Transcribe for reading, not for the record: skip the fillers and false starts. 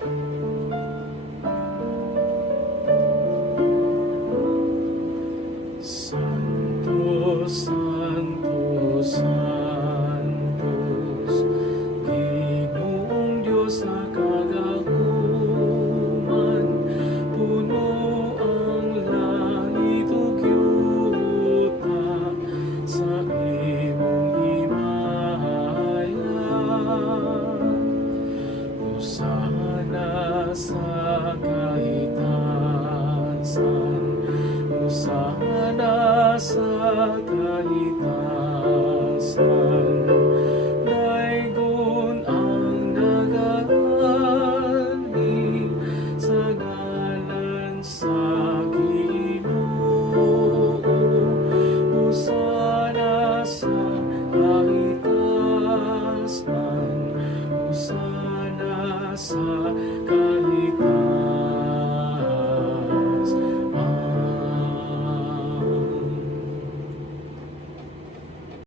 Santo, Santo, Santos, Ginoong Diyos sa kagahuman, puno ang langit ug yuta sa imong himaya. Hosana sa kahitasan, Hosana sa kahitasan, daygon ang nagani sa ngalan sa Ginoo. Hosana sa kahitasan, Hosana sa